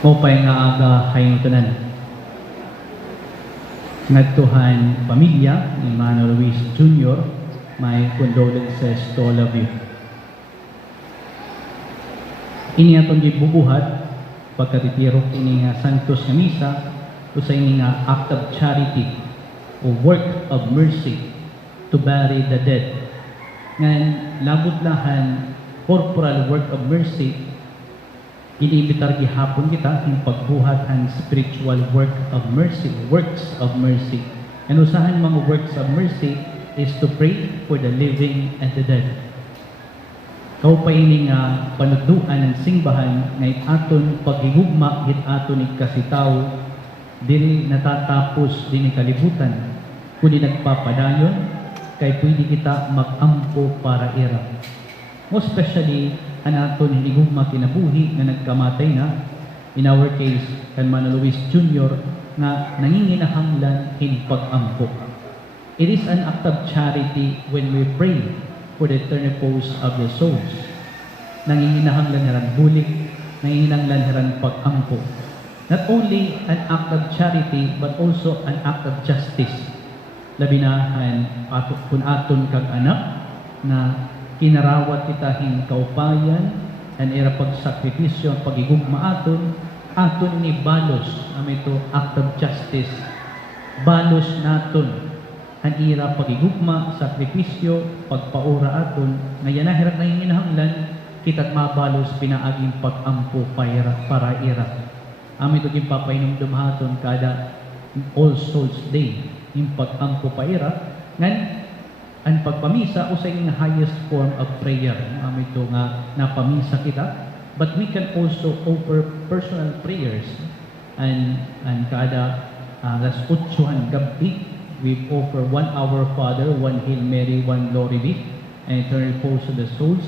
Mopay nga aga hayong tanan. Nagtuhan pamilya ni Manny Luis Jr. My condolences to all of you. Ini atong gibubuhat pagkatitirok ini nga santos nga misa usa ini nga act of charity o work of mercy to bury the dead. Ngan labot lahan corporal work of mercy, iniimbitar gihapon kita ang pagbuhat ang spiritual work of mercy, works of mercy. And usahan mga works of mercy is to pray for the living and the dead. Kau pa ini nga panudduan ng simbahan nga aton paghigugma gid aton ikasitaw dili natatapos din kalibutan kundi nagpapadayon kay pwede kita magampo para ira. Most especially ang aton hinigugma kinabuhi nga nagkamatay na, in our case kan Manny Luis Jr. nga nanginginahanglan in pag-ampo. It is an act of charity when we pray for the eternal repose of the souls. Nanginginahanglan haran bulig, nanginginahanglan haran pag-ampo. Not only an act of charity but also an act of justice. Labi na kung aton kag anak na kinarawat kita hing kaupayan and ira pagsakripisyo pagigugma aton ni balos amito act of justice. Balos naton ang ira pagigugma, sakripisyo, pagpaura aton ngayon na hirap nanginginahanglan kita't mabalos pinaaging pag-ampo para ira. Amito din papainom dumahaton kada All Souls Day yung pag-ampo pa ira ngan ang pagpamisa usay nga highest form of prayer. Amito nga napamisa kita, but we can also offer personal prayers and kada alas 8 gabi we offer 1 Our Father, 1 Hail Mary, 1 Glory be, and eternal repose of the souls.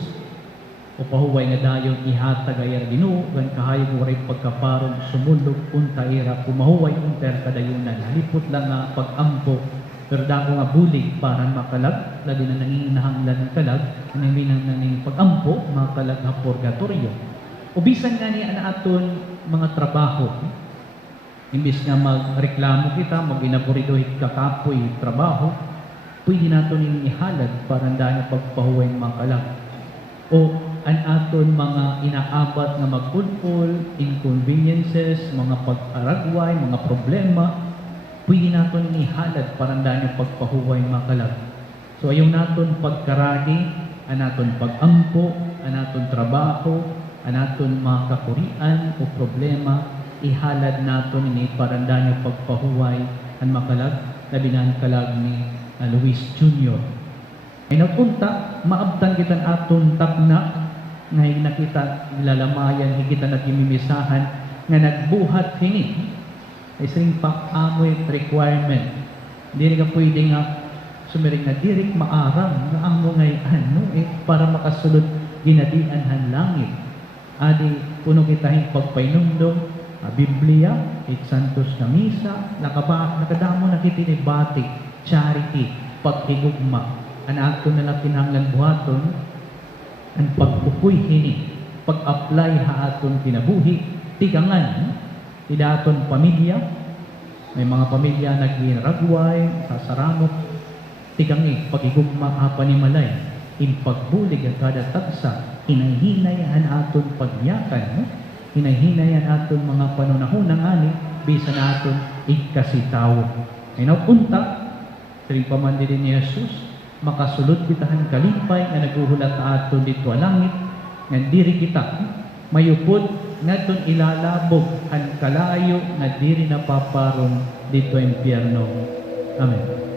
O pahuway nga dayon ihatag ayar Ginoo gan kahayag waray pagkaparog sumulog unta ira pumahuway unta kadayunan halipot lang nga pag-ampo pero dako nga bulig para makalag labi na nanginahanglan ng kalag nanginahanglan ng pag-ampo makalag nga purgatorio. Ubisan nga ni aton mga trabaho imbis nga magreklamo kita maginaburidoy kakapoy trabaho pwede naton ning ihalad para daan pagpahuway makalag o ang aton mga inaabat nga magpulpul, inconveniences, mga pag-aragway, mga problema, pwede naton ihalad para daan yung pagpahuway makalag. So ayaw naton pagkarani, ang aton pag-ampo, ang aton trabaho, ang aton mga kakurian o problema, ihalad naton ini para daan yung pagpahuway ang makalag, labinan kalag ni Luis Jr. Ay napunta, maabtan kita aton takna, ngayon nakita nilalamayan, higita nagimimisahan, nga nagbuhat hini. Isang pang-amoy requirement. Hindi ka pwede nga sumiring na dirik maarang nga amo ngayon para makasulod ginadian han langit. Adi puno kita hing pagpainumdom, Biblia, Santos na Misa, nakadamo na kitinibati, charity, paghigugma. Ang ato na lang kinahanglan buhaton, ang pagpupuy hini, pag-apply haaton kinabuhi, tigangan, tidaton pamilya, may mga pamilya nagiragway, sasaramot, tigangi, pagigugma apanimalay, in pagbulig ang kada tagsa, hinay-hinay ang aton pagyakan, hinay-hinay ang aton mga panunahon ng ani, bisa na aton ikasitaw. Ay napunta, siling pamandi din ni Jesus, makasulod kita ang kalipay nga naguhulat na aton dito langit nga diri kita mayupod ngadton ilalabog ang kalayo nga diri napaparon dito impyerno. Amen.